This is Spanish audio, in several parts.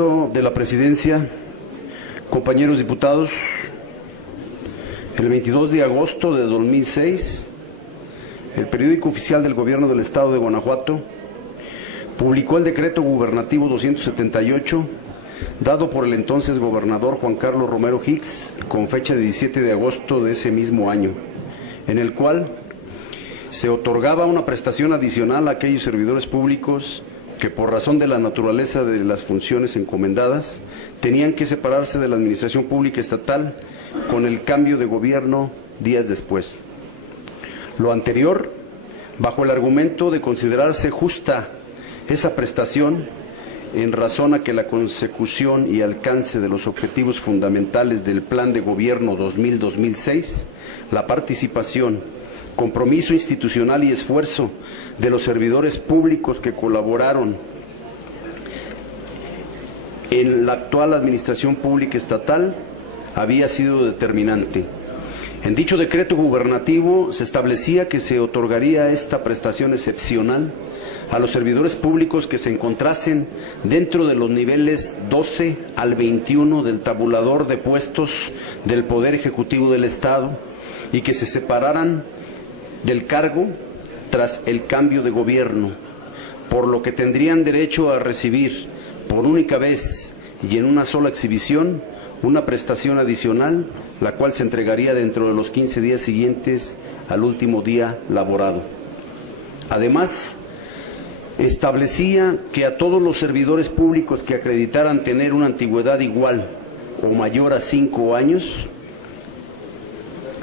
permiso de la Presidencia, compañeros diputados, el 22 de agosto de 2006, el periódico oficial del Gobierno del Estado de Guanajuato publicó el decreto gubernativo 278, dado por el entonces gobernador Juan Carlos Romero Hicks, con fecha de 17 de agosto de ese mismo año, en el cual se otorgaba una prestación adicional a aquellos servidores públicos que por razón de la naturaleza de las funciones encomendadas tenían que separarse de la administración pública estatal con el cambio de gobierno días después. Lo anterior, bajo el argumento de considerarse justa esa prestación en razón a que la consecución y alcance de los objetivos fundamentales del Plan de Gobierno 2000-2006, la participación, compromiso institucional y esfuerzo de los servidores públicos que colaboraron en la actual administración pública estatal había sido determinante. En dicho decreto gubernativo se establecía que se otorgaría esta prestación excepcional a los servidores públicos que se encontrasen dentro de los niveles 12 al 21 del tabulador de puestos del Poder Ejecutivo del Estado y que se separaran del cargo tras el cambio de gobierno, por lo que tendrían derecho a recibir por única vez y en una sola exhibición una prestación adicional, la cual se entregaría dentro de los 15 días siguientes al último día laborado. Además, establecía que a todos los servidores públicos que acreditaran tener una antigüedad igual o mayor a 5 años,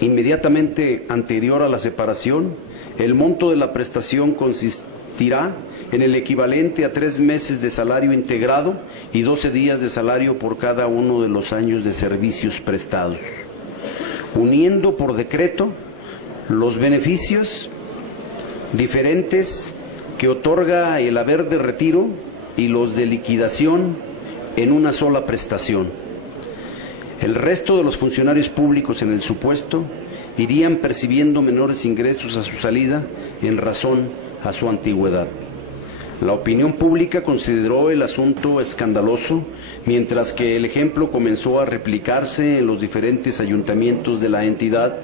inmediatamente anterior a la separación, el monto de la prestación consistirá en el equivalente a 3 meses de salario integrado y 12 días de salario por cada uno de los años de servicios prestados, uniendo por decreto los beneficios diferentes que otorga el haber de retiro y los de liquidación en una sola prestación. El resto de los funcionarios públicos en el supuesto irían percibiendo menores ingresos a su salida en razón a su antigüedad. La opinión pública consideró el asunto escandaloso, mientras que el ejemplo comenzó a replicarse en los diferentes ayuntamientos de la entidad,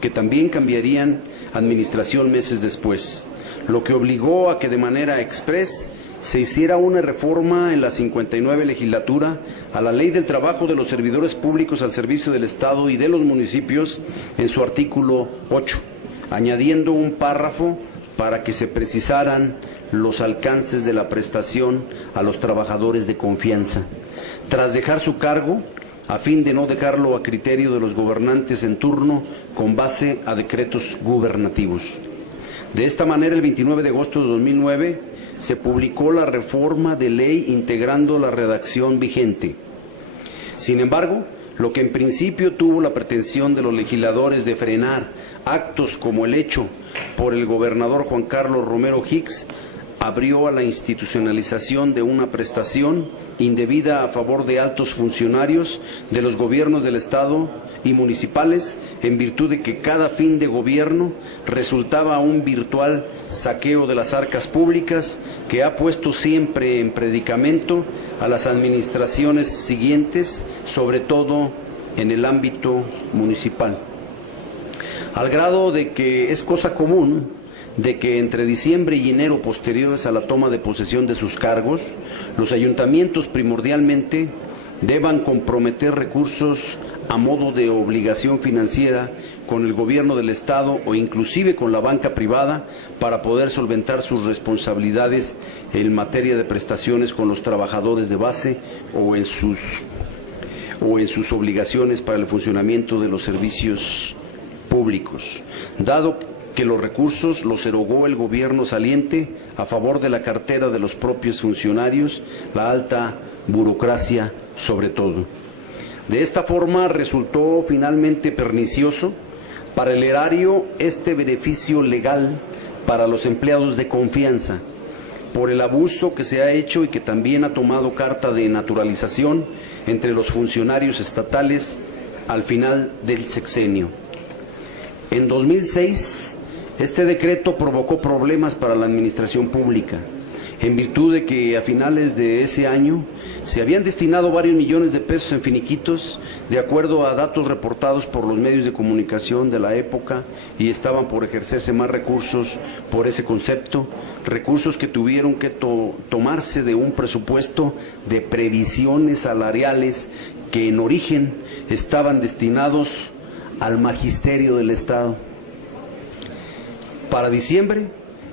que también cambiarían administración meses después, lo que obligó a que de manera exprés se hiciera una reforma en la 59 legislatura a la Ley del Trabajo de los Servidores Públicos al Servicio del Estado y de los municipios en su artículo 8, añadiendo un párrafo para que se precisaran los alcances de la prestación a los trabajadores de confianza, tras dejar su cargo, a fin de no dejarlo a criterio de los gobernantes en turno con base a decretos gubernativos. De esta manera, el 29 de agosto de 2009, se publicó la reforma de ley integrando la redacción vigente. Sin embargo, lo que en principio tuvo la pretensión de los legisladores de frenar actos como el hecho por el gobernador Juan Carlos Romero Hicks, abrió a la institucionalización de una prestación indebida a favor de altos funcionarios de los gobiernos del Estado y municipales, en virtud de que cada fin de gobierno resultaba un virtual saqueo de las arcas públicas que ha puesto siempre en predicamento a las administraciones siguientes, sobre todo en el ámbito municipal. Al grado de que es cosa común de que entre diciembre y enero posteriores a la toma de posesión de sus cargos, los ayuntamientos primordialmente deban comprometer recursos a modo de obligación financiera con el gobierno del Estado o inclusive con la banca privada para poder solventar sus responsabilidades en materia de prestaciones con los trabajadores de base o en sus obligaciones para el funcionamiento de los servicios públicos, dado que los recursos los erogó el gobierno saliente a favor de la cartera de los propios funcionarios, la alta burocracia sobre todo. De esta forma resultó finalmente pernicioso para el erario este beneficio legal para los empleados de confianza, por el abuso que se ha hecho y que también ha tomado carta de naturalización entre los funcionarios estatales al final del sexenio. En 2006, este decreto provocó problemas para la administración pública, en virtud de que a finales de ese año se habían destinado varios millones de pesos en finiquitos, de acuerdo a datos reportados por los medios de comunicación de la época, y estaban por ejercerse más recursos por ese concepto, recursos que tuvieron que tomarse de un presupuesto de previsiones salariales que en origen estaban destinados al magisterio del Estado. Para diciembre,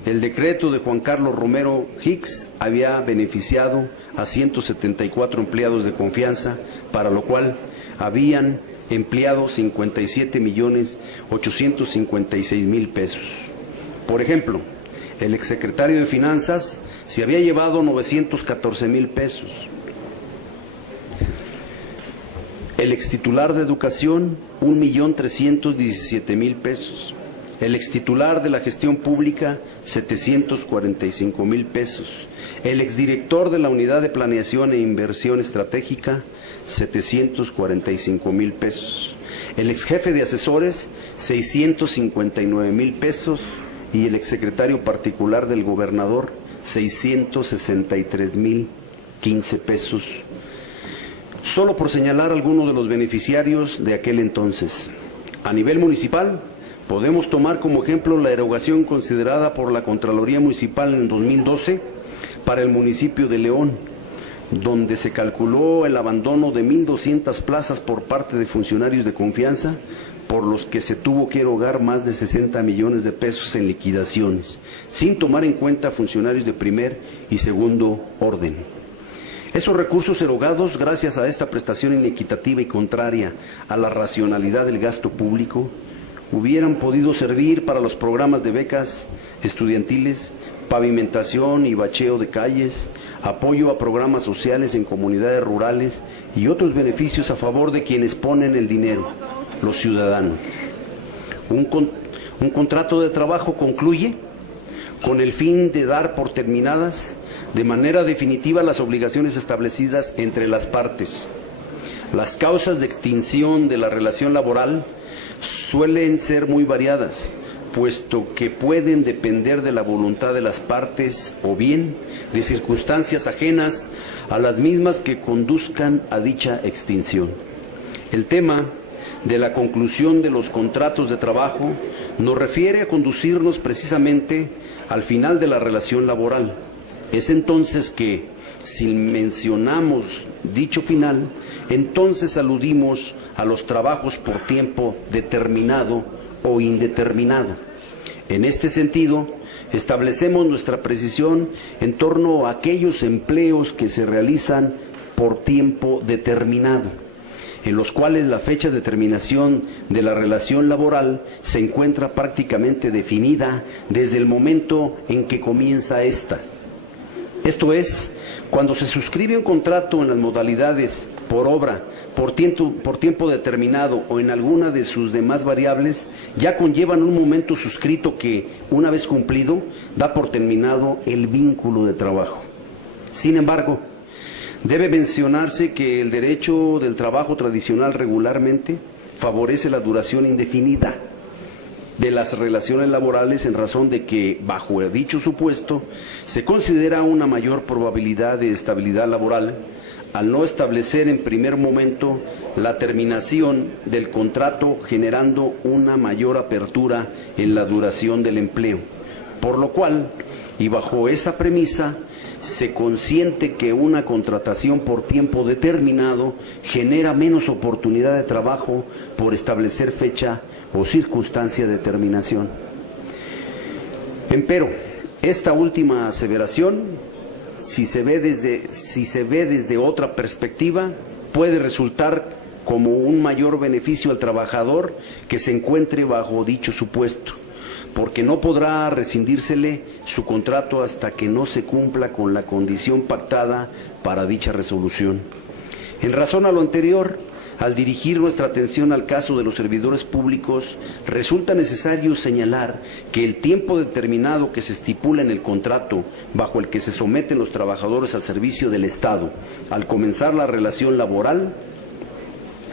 el decreto de Juan Carlos Romero Hicks había beneficiado a 174 empleados de confianza, para lo cual habían empleado 57.856.000 pesos. Por ejemplo, el exsecretario de Finanzas se había llevado 914.000 pesos. El extitular de Educación, 1.317.000 pesos. El extitular de la Gestión Pública, 745.000 pesos. El exdirector de la Unidad de Planeación e Inversión Estratégica, 745.000 pesos. El exjefe de asesores, 659.000 pesos. Y el exsecretario particular del gobernador, 663.015 pesos. Solo por señalar algunos de los beneficiarios de aquel entonces. A nivel municipal, podemos tomar como ejemplo la erogación considerada por la Contraloría Municipal en 2012 para el municipio de León, donde se calculó el abandono de 1.200 plazas por parte de funcionarios de confianza, por los que se tuvo que erogar más de 60 millones de pesos en liquidaciones, sin tomar en cuenta funcionarios de primer y segundo orden. Esos recursos erogados, gracias a esta prestación inequitativa y contraria a la racionalidad del gasto público, hubieran podido servir para los programas de becas estudiantiles, pavimentación y bacheo de calles, apoyo a programas sociales en comunidades rurales y otros beneficios a favor de quienes ponen el dinero, los ciudadanos. Un contrato de trabajo concluye con el fin de dar por terminadas de manera definitiva las obligaciones establecidas entre las partes. Las causas de extinción de la relación laboral suelen ser muy variadas, puesto que pueden depender de la voluntad de las partes o bien de circunstancias ajenas a las mismas que conduzcan a dicha extinción. El tema de la conclusión de los contratos de trabajo nos refiere a conducirnos precisamente al final de la relación laboral. Es entonces que, si mencionamos dicho final, entonces aludimos a los trabajos por tiempo determinado o indeterminado. En este sentido, establecemos nuestra precisión en torno a aquellos empleos que se realizan por tiempo determinado, en los cuales la fecha de terminación de la relación laboral se encuentra prácticamente definida desde el momento en que comienza esta. Esto es, cuando se suscribe un contrato en las modalidades por obra, por tiempo determinado o en alguna de sus demás variables, ya conllevan un momento suscrito que, una vez cumplido, da por terminado el vínculo de trabajo. Sin embargo, debe mencionarse que el derecho del trabajo tradicional regularmente favorece la duración indefinida de las relaciones laborales, en razón de que, bajo dicho supuesto, se considera una mayor probabilidad de estabilidad laboral al no establecer en primer momento la terminación del contrato, generando una mayor apertura en la duración del empleo. Por lo cual, y bajo esa premisa, se consiente que una contratación por tiempo determinado genera menos oportunidad de trabajo por establecer fecha o circunstancia de terminación. Empero, esta última aseveración, si se ve desde otra perspectiva, puede resultar como un mayor beneficio al trabajador que se encuentre bajo dicho supuesto, porque no podrá rescindírsele su contrato hasta que no se cumpla con la condición pactada para dicha resolución. En razón a lo anterior, al dirigir nuestra atención al caso de los servidores públicos, resulta necesario señalar que el tiempo determinado que se estipula en el contrato bajo el que se someten los trabajadores al servicio del Estado al comenzar la relación laboral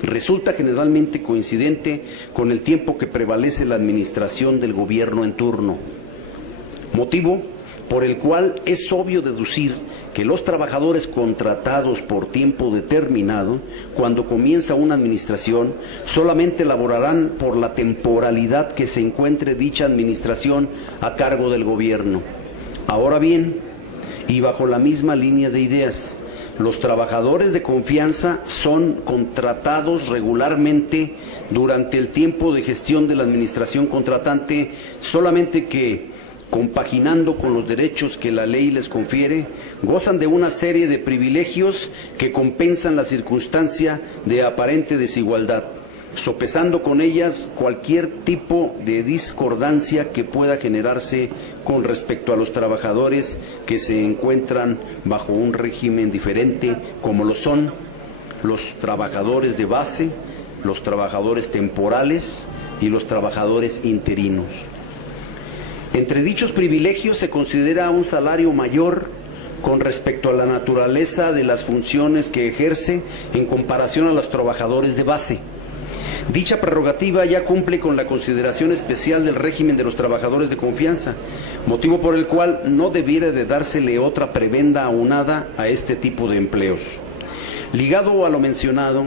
resulta generalmente coincidente con el tiempo que prevalece la administración del gobierno en turno, motivo por el cual es obvio deducir que los trabajadores contratados por tiempo determinado, cuando comienza una administración, solamente laborarán por la temporalidad que se encuentre dicha administración a cargo del gobierno. Ahora bien, y bajo la misma línea de ideas, los trabajadores de confianza son contratados regularmente durante el tiempo de gestión de la administración contratante, solamente que, compaginando con los derechos que la ley les confiere, gozan de una serie de privilegios que compensan la circunstancia de aparente desigualdad, sopesando con ellas cualquier tipo de discordancia que pueda generarse con respecto a los trabajadores que se encuentran bajo un régimen diferente, como lo son los trabajadores de base, los trabajadores temporales y los trabajadores interinos. Entre dichos privilegios se considera un salario mayor con respecto a la naturaleza de las funciones que ejerce en comparación a los trabajadores de base. Dicha prerrogativa ya cumple con la consideración especial del régimen de los trabajadores de confianza, motivo por el cual no debiera de dársele otra prebenda aunada a este tipo de empleos. Ligado a lo mencionado,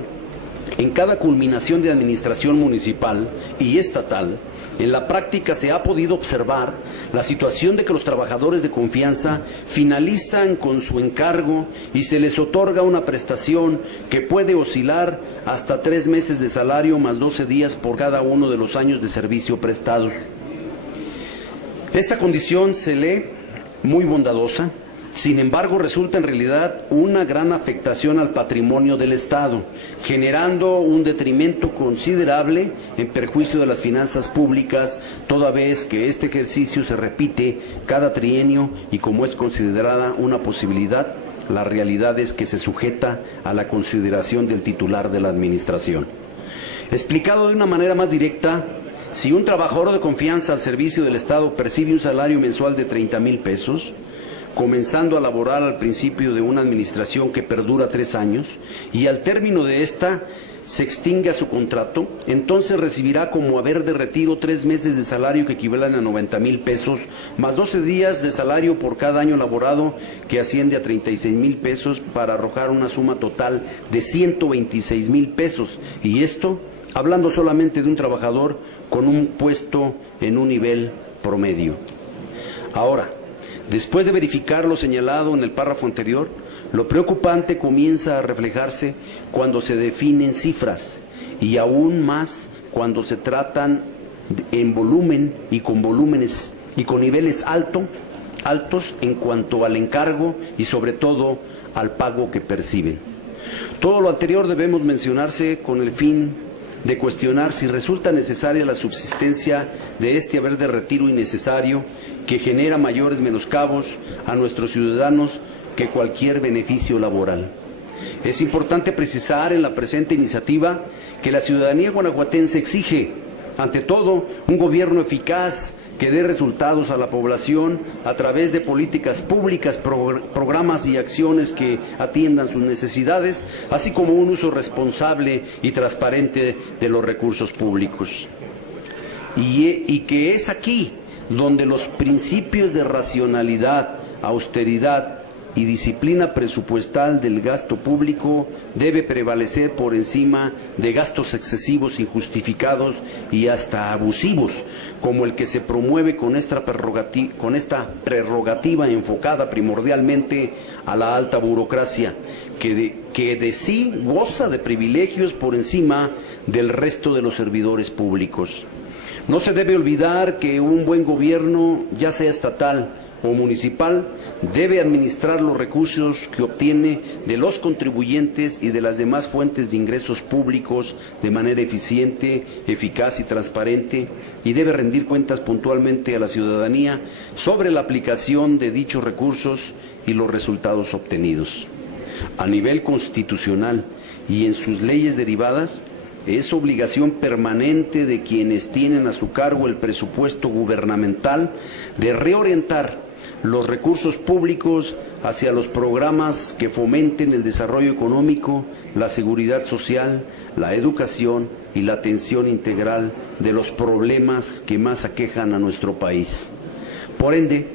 en cada culminación de administración municipal y estatal, en la práctica se ha podido observar la situación de que los trabajadores de confianza finalizan con su encargo y se les otorga una prestación que puede oscilar hasta 3 meses de salario más 12 días por cada uno de los años de servicio prestados. Esta condición se lee muy bondadosa, sin embargo resulta en realidad una gran afectación al patrimonio del Estado, generando un detrimento considerable en perjuicio de las finanzas públicas, toda vez que este ejercicio se repite cada trienio y como es considerada una posibilidad, la realidad es que se sujeta a la consideración del titular de la administración. Explicado de una manera más directa, si un trabajador de confianza al servicio del Estado percibe un salario mensual de 30,000 pesos, comenzando a laborar al principio de una administración que perdura 3 años y al término de esta se extinga su contrato, entonces recibirá como haber de retiro 3 meses de salario que equivalen a 90,000 pesos, más 12 días de salario por cada año laborado, que asciende a 36,000 pesos, para arrojar una suma total de 126,000 pesos. Y esto, hablando solamente de un trabajador con un puesto en un nivel promedio. Ahora, después de verificar lo señalado en el párrafo anterior, lo preocupante comienza a reflejarse cuando se definen cifras y aún más cuando se tratan en volumen y con volúmenes y con niveles altos en cuanto al encargo y sobre todo al pago que perciben. Todo lo anterior debemos mencionarse con el fin de cuestionar si resulta necesaria la subsistencia de este haber de retiro innecesario que genera mayores menoscabos a nuestros ciudadanos que cualquier beneficio laboral. Es importante precisar en la presente iniciativa que la ciudadanía guanajuatense exige, ante todo, un gobierno eficaz que dé resultados a la población a través de políticas públicas, programas y acciones que atiendan sus necesidades, así como un uso responsable y transparente de los recursos públicos. Y que es aquí donde los principios de racionalidad, austeridad y disciplina presupuestal del gasto público debe prevalecer por encima de gastos excesivos, injustificados y hasta abusivos, como el que se promueve con esta prerrogativa enfocada primordialmente a la alta burocracia, que de sí goza de privilegios por encima del resto de los servidores públicos. No se debe olvidar que un buen gobierno, ya sea estatal o municipal, debe administrar los recursos que obtiene de los contribuyentes y de las demás fuentes de ingresos públicos de manera eficiente, eficaz y transparente, y debe rendir cuentas puntualmente a la ciudadanía sobre la aplicación de dichos recursos y los resultados obtenidos. A nivel constitucional y en sus leyes derivadas, es obligación permanente de quienes tienen a su cargo el presupuesto gubernamental de reorientar los recursos públicos hacia los programas que fomenten el desarrollo económico, la seguridad social, la educación y la atención integral de los problemas que más aquejan a nuestro país. Por ende,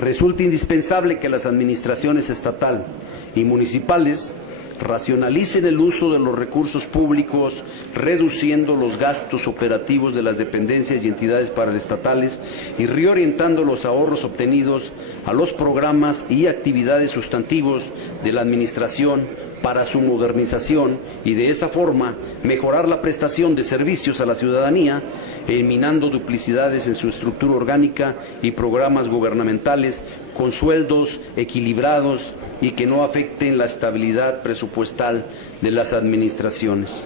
Resulta indispensable que las administraciones estatal y municipales racionalicen el uso de los recursos públicos, reduciendo los gastos operativos de las dependencias y entidades paraestatales y reorientando los ahorros obtenidos a los programas y actividades sustantivos de la Administración para su modernización y de esa forma mejorar la prestación de servicios a la ciudadanía, eliminando duplicidades en su estructura orgánica y programas gubernamentales con sueldos equilibrados y que no afecten la estabilidad presupuestal de las administraciones.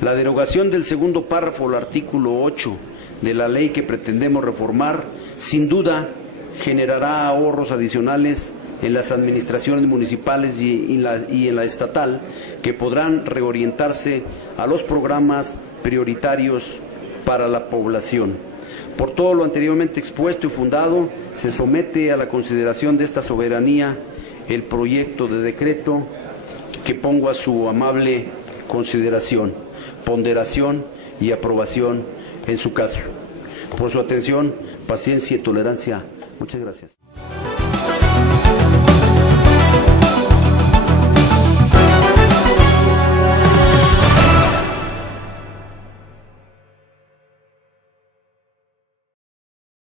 La derogación del segundo párrafo del artículo 8 de la ley que pretendemos reformar, sin duda, generará ahorros adicionales en las administraciones municipales y en la estatal, que podrán reorientarse a los programas prioritarios para la población. Por todo lo anteriormente expuesto y fundado, se somete a la consideración de esta soberanía el proyecto de decreto que pongo a su amable consideración, ponderación y aprobación en su caso. Por su atención, paciencia y tolerancia. Muchas gracias.